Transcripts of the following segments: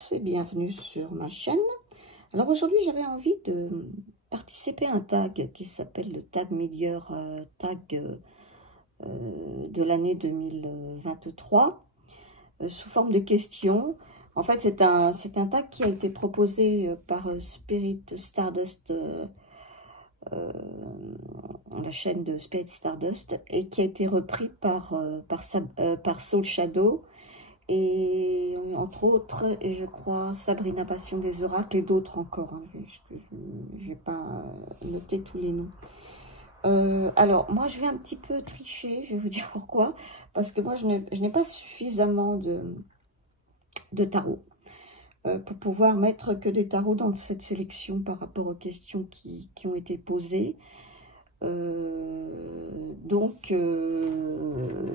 Et bienvenue sur ma chaîne. Alors aujourd'hui j'avais envie de participer à un tag qui s'appelle le tag meilleur tag de l'année 2023 sous forme de questions. En fait c'est un tag qui a été proposé par Spirit Stardust, la chaîne de Spirit Stardust, et qui a été repris par Soul Shadow. Et entre autres, et je crois Sabrina Passion des Oracles et d'autres encore. Hein, je n'ai pas noté tous les noms. Alors, moi, je vais un petit peu tricher, je vais vous dire pourquoi. Parce que moi, je n'ai pas suffisamment de tarots pour pouvoir mettre que des tarots dans cette sélection par rapport aux questions qui ont été posées.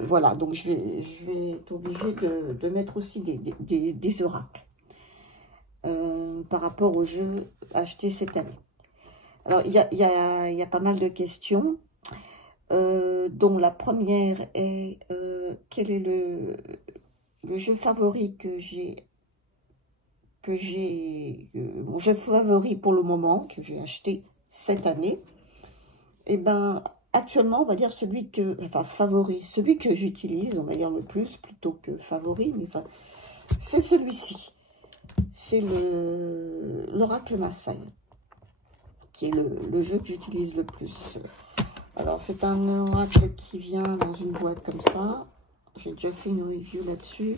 Voilà, donc je vais être obligée de mettre aussi des oracles par rapport au jeu acheté cette année. Alors il y a pas mal de questions, dont la première est quel est le jeu favori mon jeu favori pour le moment que j'ai acheté cette année. Et ben actuellement, on va dire celui que j'utilise, on va dire le plus plutôt que favori, mais enfin, c'est celui-ci. C'est l'Oracle Maasai, qui est le jeu que j'utilise le plus. Alors, c'est un oracle qui vient dans une boîte comme ça. J'ai déjà fait une review là-dessus.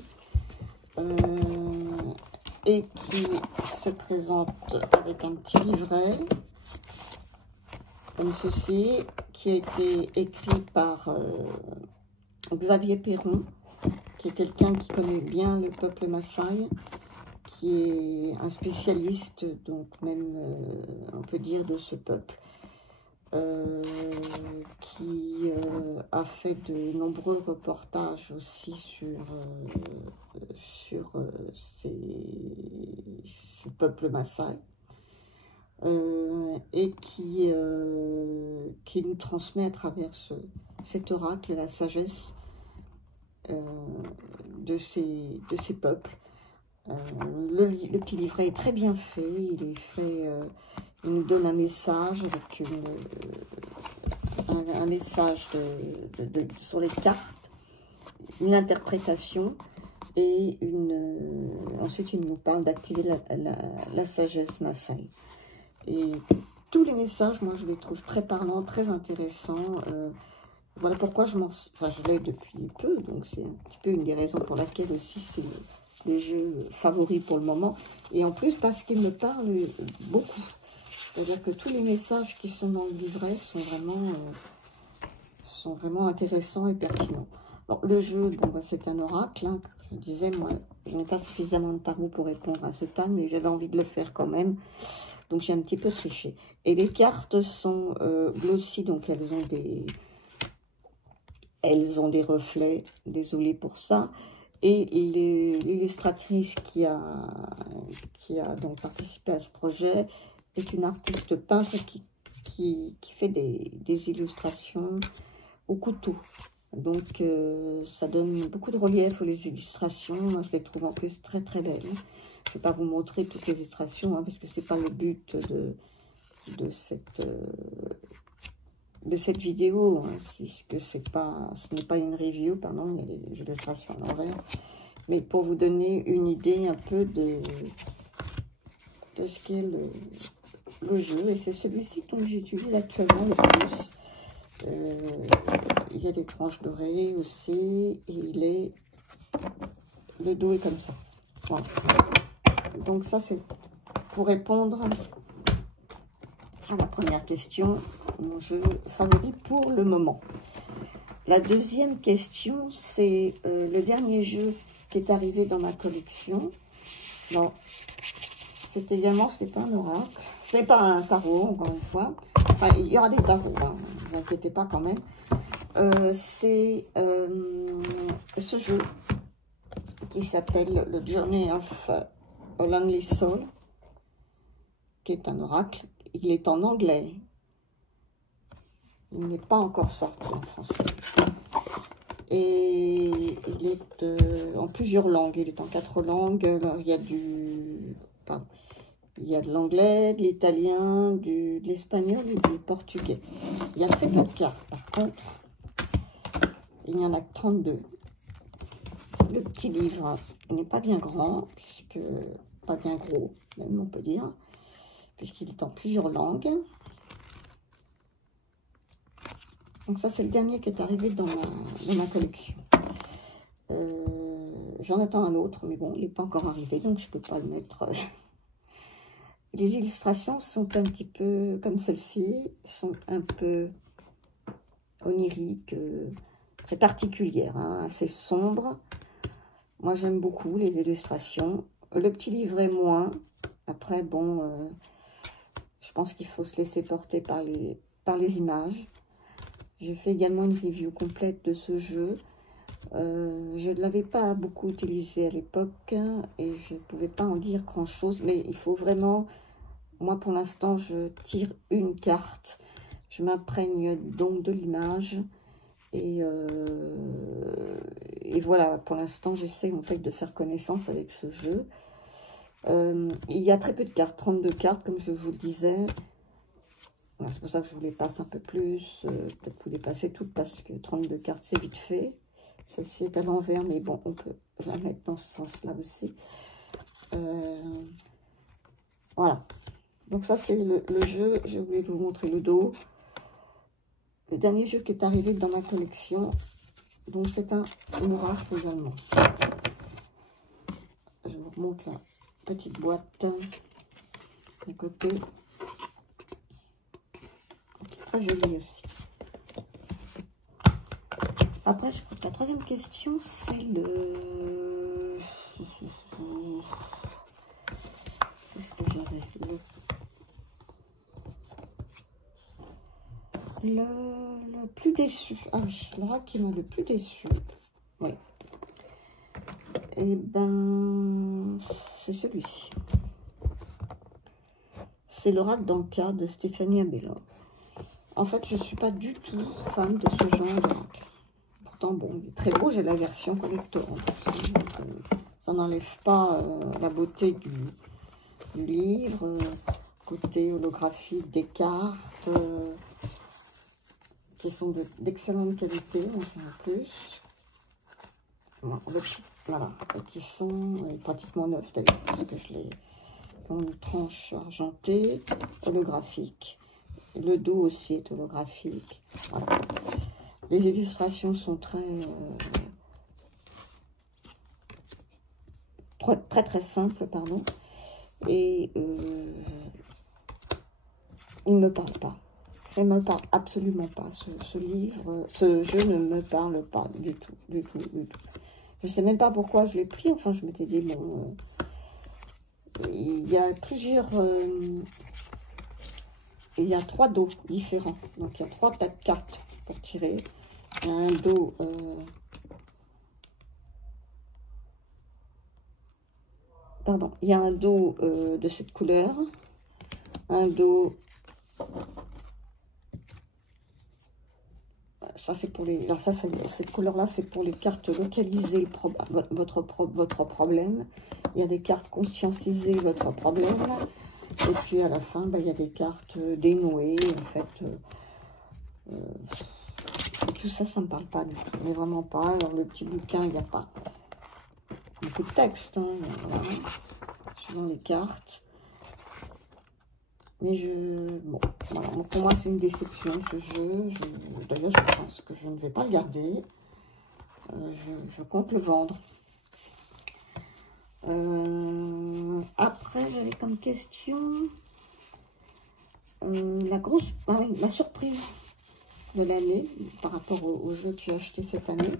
Et qui se présente avec un petit livret, comme ceci, qui a été écrit par Xavier Perron, qui est quelqu'un qui connaît bien le peuple Maasai, qui est un spécialiste, donc même, on peut dire, de ce peuple, qui a fait de nombreux reportages aussi sur ce peuple Maasai. Et qui nous transmet à travers cet oracle la sagesse de ces peuples. Le petit livret est très bien fait, il nous donne un message avec un message sur les cartes, une interprétation, et ensuite il nous parle d'activer la sagesse Maasai. Et tous les messages, moi, je les trouve très parlants, très intéressants. Voilà pourquoi je l'ai depuis peu, donc c'est un petit peu une des raisons pour laquelle aussi c'est le jeu favori pour le moment. Et en plus, parce qu'il me parle beaucoup. C'est-à-dire que tous les messages qui sont dans le livret sont vraiment intéressants et pertinents. Bon, le jeu, bon, bah, c'est un oracle, hein. Je disais, moi, je n'ai pas suffisamment de tarots pour répondre à ce tag, mais j'avais envie de le faire quand même. Donc, j'ai un petit peu triché. Et les cartes sont glossy, donc elles ont des reflets. Désolée pour ça. Et l'illustratrice qui a donc participé à ce projet est une artiste peintre qui fait des illustrations au couteau. Donc, ça donne beaucoup de relief aux illustrations. Moi, je les trouve en plus très, très belles. Je ne vais pas vous montrer toutes les illustrations, hein, parce que ce n'est pas le but de cette vidéo, hein, puisque ce n'est pas une review, pardon, il y a des illustrations à l'envers. Mais pour vous donner une idée un peu de ce qu'est le jeu. Et c'est celui-ci que j'utilise actuellement le plus. Il y a des tranches dorées aussi, et le dos est comme ça. Voilà. Donc ça, c'est pour répondre à la première question, mon jeu favori pour le moment. La deuxième question, c'est le dernier jeu qui est arrivé dans ma collection. Non, c'était pas un oracle, c'est pas un tarot, encore une fois. Enfin, il y aura des tarots, hein, ne vous inquiétez pas quand même. C'est ce jeu qui s'appelle le Journey of a Lonely Soul, qui est un oracle. Il est en anglais. Il n'est pas encore sorti en français. Et il est en plusieurs langues. Il est en 4 langues. Alors, il y a il y a de l'anglais, de l'italien, de l'espagnol et du portugais. Il y a très peu de cartes. Par contre, il n'y en a que 32. Le petit livre n'est pas bien grand, puisque pas bien gros, même on peut dire, puisqu'il est en plusieurs langues. Donc ça, c'est le dernier qui est arrivé dans ma collection. J'en attends un autre, mais bon, il n'est pas encore arrivé, donc je ne peux pas le mettre. Les illustrations sont un petit peu comme celle-ci, sont un peu oniriques, très particulières, hein, assez sombres. Moi, j'aime beaucoup les illustrations. Le petit livret, moins. Après, bon, je pense qu'il faut se laisser porter par les images. J'ai fait également une review complète de ce jeu. Je ne l'avais pas beaucoup utilisé à l'époque et je ne pouvais pas en dire grand-chose. Mais il faut vraiment... Moi, pour l'instant, je tire une carte. Je m'imprègne donc de l'image. Et voilà, pour l'instant, j'essaie en fait de faire connaissance avec ce jeu. Il y a très peu de cartes, 32 cartes, comme je vous le disais. Voilà, c'est pour ça que je vous les passe un peu plus. Peut-être vous les passez toutes parce que 32 cartes, c'est vite fait. Celle-ci est à l'envers, mais bon, on peut la mettre dans ce sens-là aussi. Voilà. Donc ça, c'est le jeu. Je voulais vous montrer le dos. Le dernier jeu qui est arrivé dans ma collection. Donc c'est un oracle également. Je vous remonte la petite boîte à côté. Très joli aussi. Après, je crois que la troisième question, c'est le... Qu'est-ce que j'avais? Le plus déçu. Ah oui, l'oracle qui m'a le plus déçu. Oui. Et ben, c'est celui-ci. C'est l'oracle d'Anka de Stéphanie Abelard. En fait, je ne suis pas du tout fan de ce genre d'oracle. Pourtant, bon, il est très beau. J'ai la version collector. Ça n'enlève pas la beauté du livre. Côté holographique des cartes. Qui sont d'excellente qualité, en plus. Voilà, et qui sont pratiquement neufs d'ailleurs, parce que je les ont une tranche argentée, holographique. Le dos aussi est holographique. Voilà. Les illustrations sont très simples, pardon. Et il ne me parle pas. Ça ne me parle absolument pas. Ce livre, ce jeu ne me parle pas du tout. Je ne sais même pas pourquoi je l'ai pris. Enfin, je m'étais dit, bon, il y a plusieurs... il y a 3 dos différents. Donc, il y a 3 tas de cartes pour tirer. Il y a un dos... pardon, il y a un dos de cette couleur. Un dos... Ça, c'est pour les... Alors ça, cette couleur-là, c'est pour les cartes localiser votre problème. Il y a des cartes conscientiser votre problème. Et puis, à la fin, ben, il y a des cartes dénouées. En fait, tout ça, ça ne me parle pas du tout. Mais vraiment pas. Alors, le petit bouquin, il n'y a pas beaucoup de texte. Hein, voilà. Suivant les cartes. Mais bon, voilà. Pour moi, c'est une déception, ce jeu. D'ailleurs, je pense que je ne vais pas le garder. Je compte le vendre. Après, j'avais comme question la surprise de l'année par rapport au jeu que j'ai acheté cette année.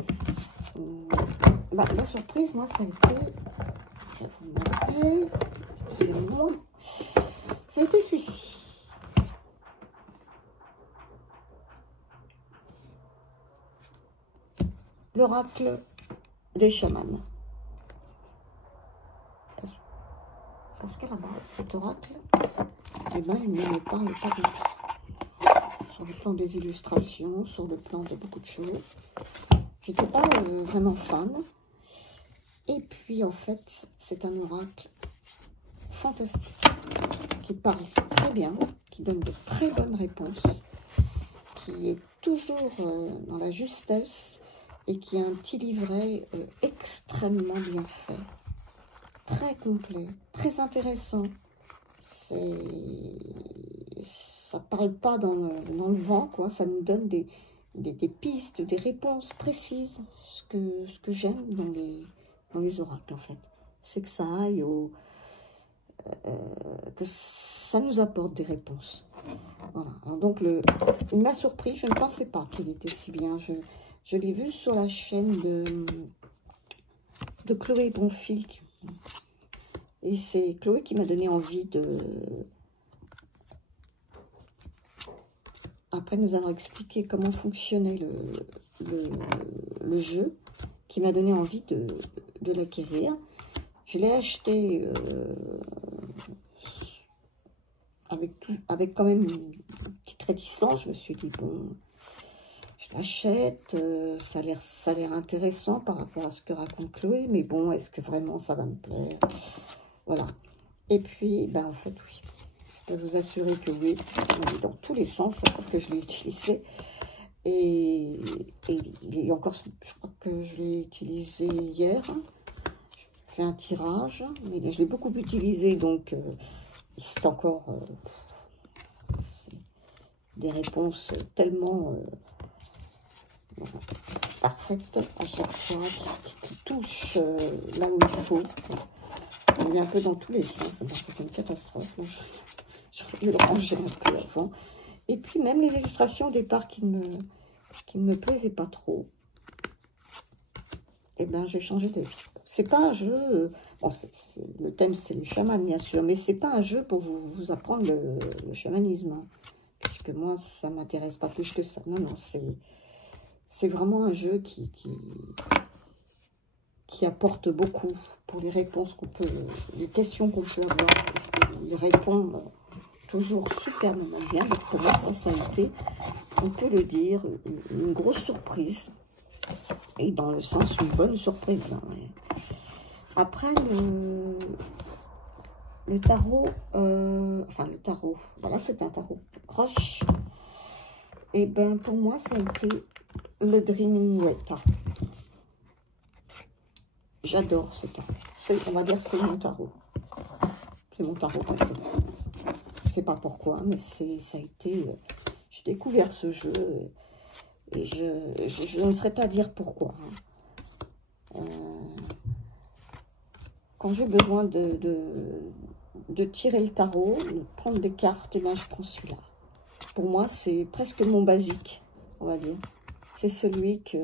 La surprise, moi, ça a été... Je vais vous montrer. Excusez-moi. Ça a été celui-ci. L'oracle des chamans. Parce qu'à la base, cet oracle, eh ben, il ne me parle pas du tout. Sur le plan des illustrations, sur le plan de beaucoup de choses. j'étais pas vraiment fan. Et puis, en fait, c'est un oracle fantastique, qui parle très bien, qui donne de très bonnes réponses, qui est toujours dans la justesse et qui a un petit livret extrêmement bien fait, très complet, très intéressant. Ça parle pas dans le vent, quoi. Ça nous donne des pistes, des réponses précises. Ce que j'aime dans les oracles, en fait, c'est que ça aille que ça nous apporte des réponses. Voilà. Alors donc, il m'a surpris. Je ne pensais pas qu'il était si bien. Je l'ai vu sur la chaîne de Chloé Bonfil. Et c'est Chloé qui m'a donné envie de... Après, nous allons expliquer comment fonctionnait le jeu, qui m'a donné envie de l'acquérir. Je l'ai acheté avec quand même une petite réticence. Je me suis dit, bon, je l'achète, ça a l'air intéressant par rapport à ce que raconte Chloé, mais bon, est-ce que vraiment ça va me plaire? Voilà. Et puis, ben en fait, oui. Je peux vous assurer que oui, dans tous les sens, ça prouve que je l'ai utilisé. Et il est encore, je crois que je l'ai utilisé hier. J'ai fait un tirage, mais je l'ai beaucoup utilisé, donc c'est encore des réponses tellement parfaites à chaque fois, qui touchent là où il faut. Il est un peu dans tous les sens, c'est une catastrophe. J'aurais dû le ranger un peu avant. Et puis même les illustrations au départ qui ne me plaisaient pas trop, et ben j'ai changé d'avis. C'est pas un jeu, bon, le thème c'est les chamans bien sûr, mais c'est pas un jeu pour vous apprendre le chamanisme, hein, puisque moi ça m'intéresse pas plus que ça. Non, non, c'est vraiment un jeu qui apporte beaucoup pour les réponses qu'on peut, les questions qu'on peut avoir. Il répond toujours superbement bien. Donc pour moi, ça a été, on peut le dire, une grosse surprise. Et dans le sens, une bonne surprise. Hein, ouais. Après, le tarot, enfin le tarot, voilà, c'est un tarot croche. Et ben pour moi, ça a été le Dreaming Way Tarot. J'adore ce tarot. On va dire c'est mon tarot. C'est mon tarot préféré. Je ne sais pas pourquoi, mais ça a été... J'ai découvert ce jeu et je ne saurais pas dire pourquoi. Quand j'ai besoin de tirer le tarot, de prendre des cartes, et ben je prends celui-là. Pour moi, c'est presque mon basique, on va dire. C'est celui que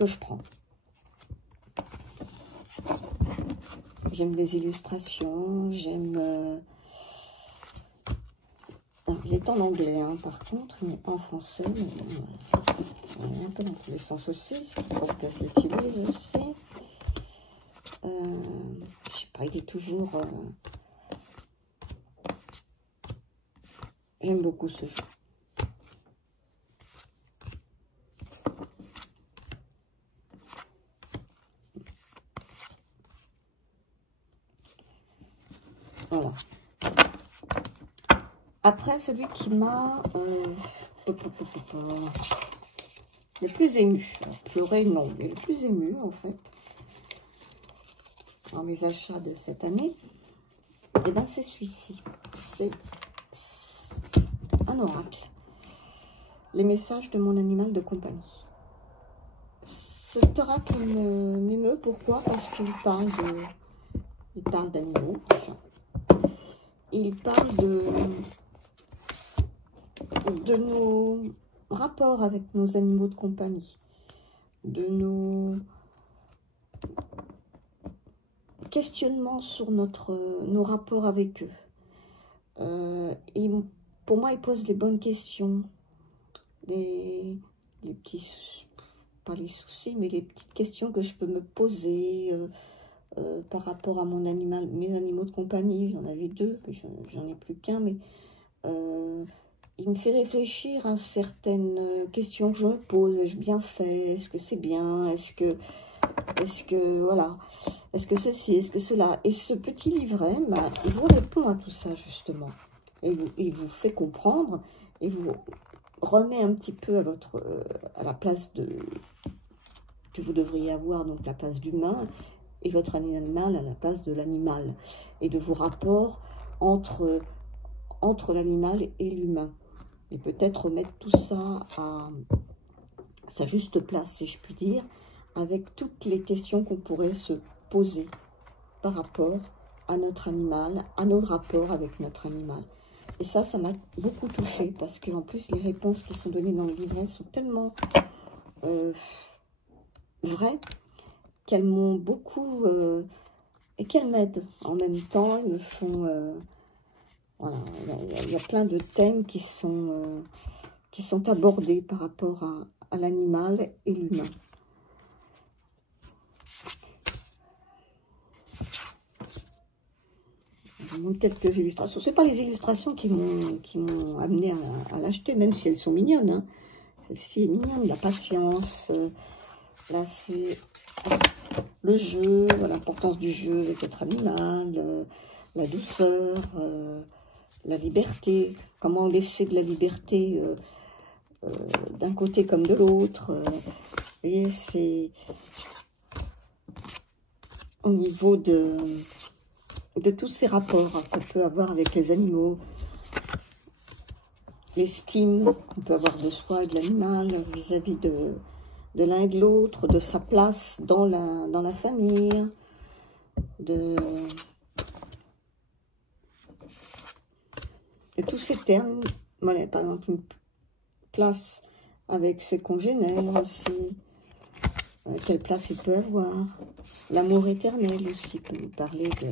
je prends. J'aime les illustrations, j'aime... il est en anglais, hein, par contre, mais pas en français. Mais un peu dans tous les sens aussi, c'est pour que je l'utilise aussi. Je sais pas, il est toujours... J'aime beaucoup ce jeu. Voilà. Après, celui qui m'a le plus ému, alors, pleurer non, mais le plus ému en fait, dans mes achats de cette année, et ben c'est celui-ci. C'est un oracle. Les messages de mon animal de compagnie. Cet oracle m'émeut, pourquoi? Parce qu'il parle d'animaux. Il parle de nos rapports avec nos animaux de compagnie, de nos questionnements sur nos rapports avec eux. Et pour moi, il pose les bonnes questions, les petits, pas les soucis, mais les petites questions que je peux me poser par rapport à mon animal, mes animaux de compagnie. J'en avais deux, j'en ai plus qu'un, mais il me fait réfléchir à certaines questions que je me pose. Ai-je bien fait? Est-ce que c'est bien? Est-ce que, voilà, est-ce que ceci, est-ce que cela? Et ce petit livret, bah, il vous répond à tout ça, justement. Et il vous fait comprendre, et vous remet un petit peu à la place que vous devriez avoir, donc la place d'humain, et votre animal à la place de l'animal, et de vos rapports entre l'animal et l'humain. Et peut-être remettre tout ça à sa juste place, si je puis dire, avec toutes les questions qu'on pourrait se poser par rapport à notre animal, à nos rapports avec notre animal. Et ça m'a beaucoup touchée, parce qu'en plus, les réponses qui sont données dans le livret sont tellement vraies, qu'elles m'ont beaucoup... et qu'elles m'aident en même temps. Elles me font... voilà, il y a plein de thèmes qui sont abordés par rapport à l'animal et l'humain. Je vous montre quelques illustrations. Ce n'est pas les illustrations qui m'ont amené à l'acheter, même si elles sont mignonnes. Hein. Celle-ci est mignonne, la patience. Là, c'est le jeu, l'importance du jeu avec votre animal, la douceur, la liberté. Comment laisser de la liberté d'un côté comme de l'autre. Vous voyez, c'est au niveau de tous ces rapports qu'on peut avoir avec les animaux, l'estime qu'on peut avoir de soi et de l'animal vis-à-vis de l'un et de l'autre, de sa place dans la famille, de tous ces termes. Voilà, par exemple, une place avec ses congénères aussi, quelle place il peut avoir, l'amour éternel aussi, peut nous parler de...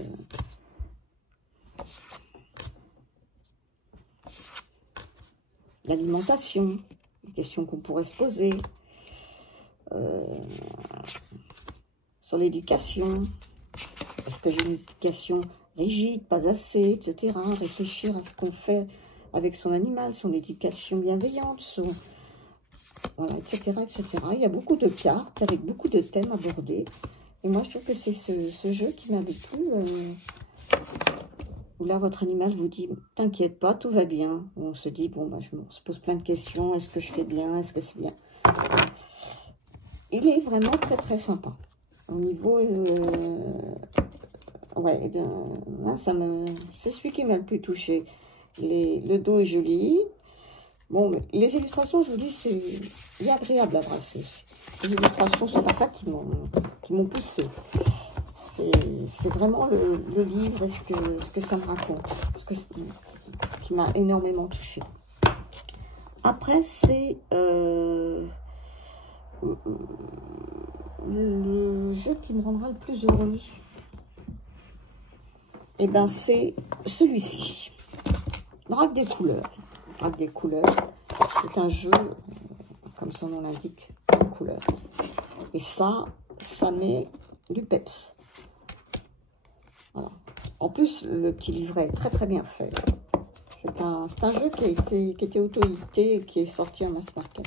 l'alimentation, une question qu'on pourrait se poser, sur l'éducation, est-ce que j'ai une éducation rigide, pas assez, etc. Réfléchir à ce qu'on fait avec son animal, son éducation bienveillante, voilà, etc., etc. Il y a beaucoup de cartes avec beaucoup de thèmes abordés. Et moi, je trouve que c'est ce jeu qui m'avait plu, où là, votre animal vous dit, t'inquiète pas, tout va bien. On se dit, bon, bah, on se pose plein de questions. Est-ce que je fais bien? Est-ce que c'est bien? Il est vraiment très, très sympa. Au niveau... ouais, c'est celui qui m'a le plus touché. Le dos est joli. Bon, les illustrations, je vous dis, c'est agréable à brasser aussi. Les illustrations, c'est pas ça qui m'ont poussé. C'est vraiment le livre et ce que ça me raconte, qui m'a énormément touché. Après, c'est le jeu qui me rendra le plus heureuse. Et ben, c'est celui-ci. Drague des couleurs. Drague des couleurs. C'est un jeu, comme son nom l'indique, de couleurs. Et ça met du peps. Voilà. En plus, le petit livret est très très bien fait. C'est un jeu qui était auto-édité et qui est sorti en mass market.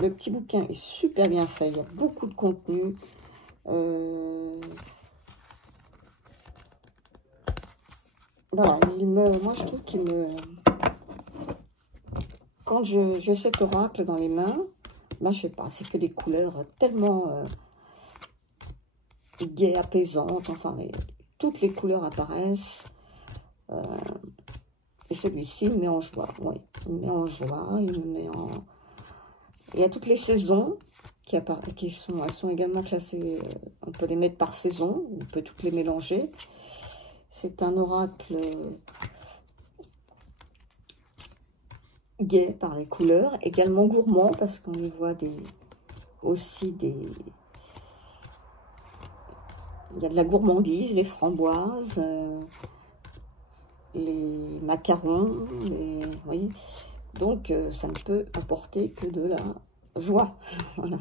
Le petit bouquin est super bien fait. Il y a beaucoup de contenu. Voilà, moi je trouve qu'il me... Quand je cet oracle dans les mains, ben, je sais pas, c'est que des couleurs tellement gaies, apaisantes, enfin, toutes les couleurs apparaissent. Et celui-ci me met en joie, oui, il me met en joie, il me met en... Il y a toutes les saisons elles sont également classées, on peut les mettre par saison, on peut toutes les mélanger. C'est un oracle gai par les couleurs, également gourmand parce qu'on y voit aussi des... Il y a de la gourmandise, les framboises, les macarons, vous voyez. Donc ça ne peut apporter que de la joie. Voilà.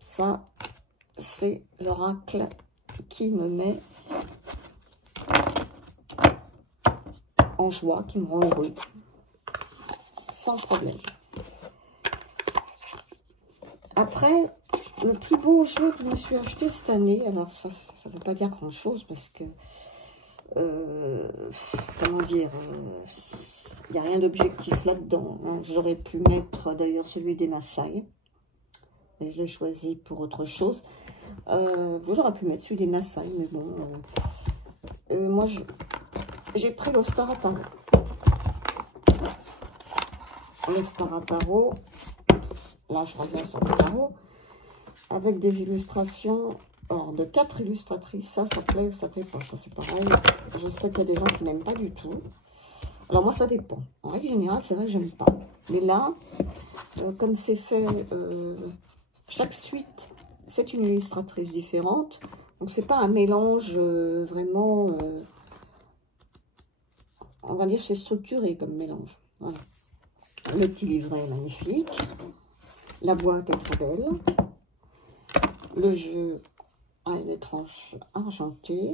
Ça, c'est l'oracle qui me met en joie, qui me rend heureux. sans problème. Après, le plus beau jeu que je me suis acheté cette année, alors ça ne veut pas dire grand-chose parce que, comment dire, il n'y a rien d'objectif là-dedans. Hein. J'aurais pu mettre d'ailleurs celui des Maasai, mais je l'ai choisi pour autre chose. J'aurais pu mettre celui des Maasai, mais bon, moi j'ai pris l'Ostar à Tarot. L'Ostar à Tarot, là je reviens sur le tarot, avec des illustrations, alors de 4 illustratrices, ça plaît ou ça plaît pas, ça c'est pareil. Je sais qu'il y a des gens qui n'aiment pas du tout. Alors moi ça dépend. En règle générale, c'est vrai que j'aime pas. Mais là, comme c'est fait, chaque suite, c'est une illustratrice différente. Donc c'est pas un mélange vraiment, on va dire c'est structuré comme mélange. Voilà. Le petit livret est magnifique. La boîte est très belle. Le jeu a une tranche argentée.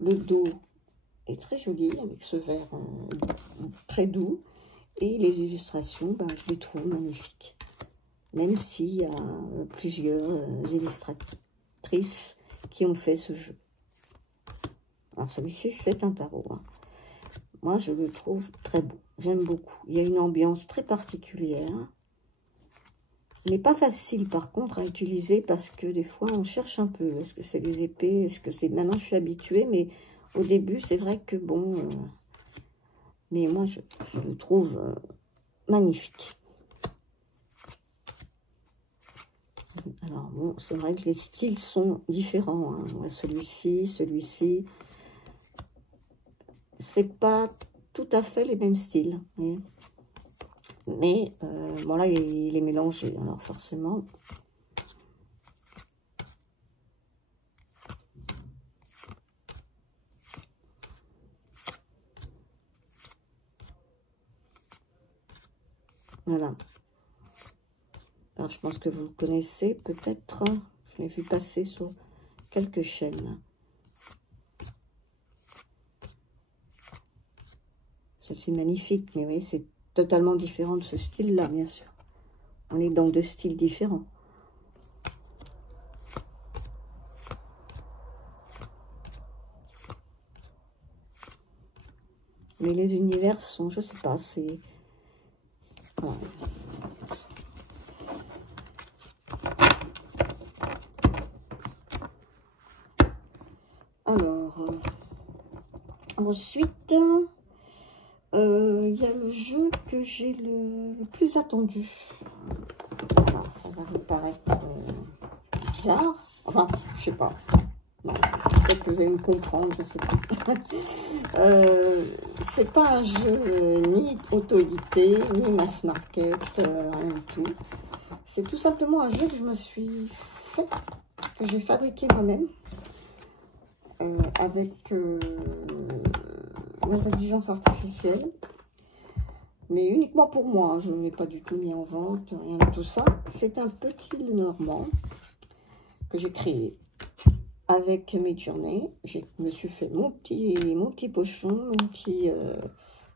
Le dos est très joli avec ce vert très doux. Et les illustrations, ben, je les trouve magnifiques. Même s'il y a plusieurs illustratrices qui ont fait ce jeu. Alors celui-ci, c'est un tarot. Hein. Moi, je le trouve très beau. J'aime beaucoup. Il y a une ambiance très particulière. Il n'est pas facile, par contre, à utiliser parce que des fois, on cherche un peu. Est-ce que c'est des épées? Est-ce que c'est... Maintenant, je suis habituée, mais au début, c'est vrai que bon... Mais moi, je le trouve magnifique. Alors, bon, c'est vrai que les styles sont différents. Hein. Ouais, celui-ci. C'est pas tout à fait les mêmes styles. Voyez. Mais, bon, là, il est mélangé. Alors, forcément... Voilà. Alors, je pense que vous le connaissez, peut-être. Je l'ai vu passer sur quelques chaînes. C'est magnifique, mais oui, c'est totalement différent de ce style-là, bien sûr. On est dans 2 styles différents. Mais les univers sont, je sais pas, c'est... Voilà. Alors, ensuite, il y a le jeu que j'ai le plus attendu. Alors, ça va vous paraître bizarre. Enfin, je sais pas. Peut-être que vous allez me comprendre, je sais pas. C'est pas un jeu ni auto-édité, ni mass market, rien du tout. C'est tout simplement un jeu que je me suis fait, que j'ai fabriqué moi-même, avec l'intelligence artificielle, mais uniquement pour moi. Je ne l'ai pas du tout mis en vente, rien de tout ça. C'est un petit Lenormand que j'ai créé avec Midjourney. Je me suis fait mon petit pochon,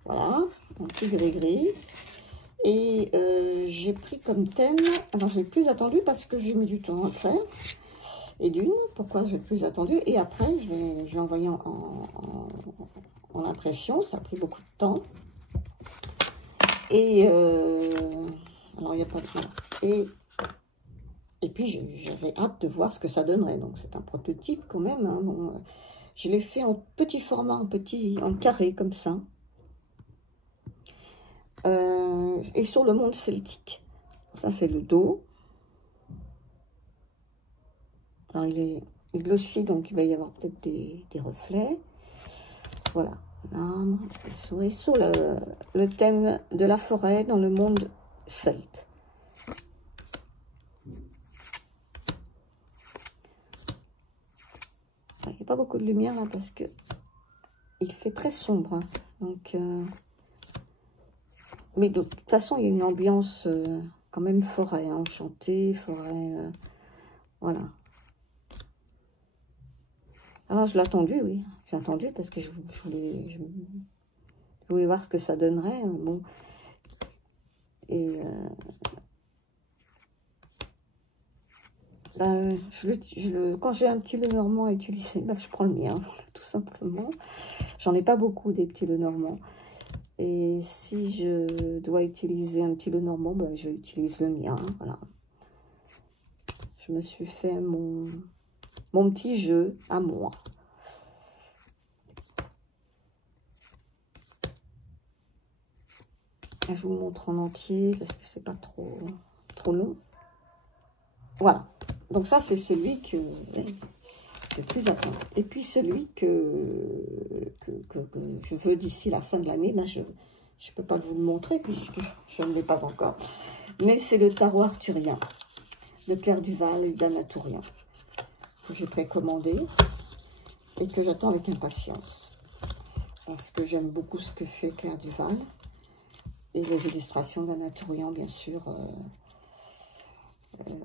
voilà, mon petit gris-gris. Et j'ai pris comme thème, alors j'ai plus attendu parce que j'ai mis du temps à le faire. Et d'une, pourquoi j'ai plus attendu? Et après, je l'ai envoyé en impression, ça a pris beaucoup de temps. Et alors il n'y a pas de... Et puis, j'avais hâte de voir ce que ça donnerait. Donc, c'est un prototype quand même. Hein. Bon, je l'ai fait en petit format, en carré, comme ça. Et sur le monde celtique. Ça, c'est le dos. Alors, il est glossy, donc il va y avoir peut-être des reflets. Voilà. L'arbre, la souris, sur le thème de la forêt dans le monde celte. Il n'y a pas beaucoup de lumière là parce que il fait très sombre. Hein. Donc, mais de toute façon, il y a une ambiance quand même forêt, hein, enchantée, forêt. Voilà. Alors, je l'ai attendu, oui. J'ai attendu parce que je voulais voir ce que ça donnerait. Bon, Et quand j'ai un petit Lenormand à utiliser, ben, je prends le mien, tout simplement. J'en ai pas beaucoup des petits Lenormand. Et si je dois utiliser un petit Lenormand, ben, je utilise le mien. Voilà. Je me suis fait mon petit jeu à moi. Je vous le montre en entier parce que c'est pas trop long. Voilà. Donc ça, c'est celui que le plus attendre. Et puis celui que je veux d'ici la fin de l'année, ben je ne peux pas vous le montrer puisque je ne l'ai pas encore. Mais c'est le tarot arthurien de Claire Duval et d'Anna Tourien que j'ai précommandé et que j'attends avec impatience. Parce que j'aime beaucoup ce que fait Claire Duval et les illustrations d'Anna Tourien, bien sûr.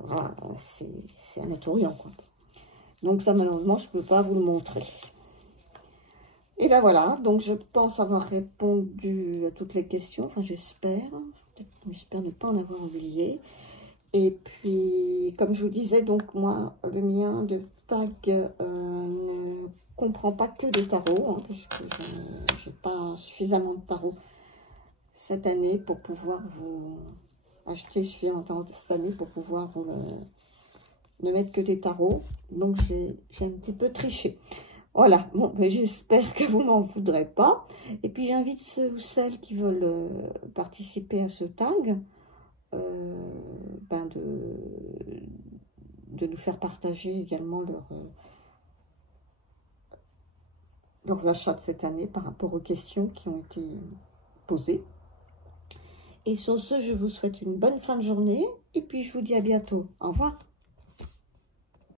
Voilà, c'est Anna Tourien, quoi. Donc ça, malheureusement, je ne peux pas vous le montrer. Et ben voilà, donc je pense avoir répondu à toutes les questions. Enfin, j'espère ne pas en avoir oublié. Et puis, comme je vous disais, donc moi, le mien de tag ne comprend pas que des tarots, hein, parce que je n'ai pas suffisamment de tarots cette année pour pouvoir vous acheter suffisamment de tarots cette année pour pouvoir vous ne mettre que des tarots. Donc, j'ai un petit peu triché. Voilà, bon, j'espère que vous m'en voudrez pas. Et puis, j'invite ceux ou celles qui veulent participer à ce tag, ben de nous faire partager également leurs achats de cette année par rapport aux questions qui ont été posées. Et sur ce, je vous souhaite une bonne fin de journée et puis je vous dis à bientôt. Au revoir.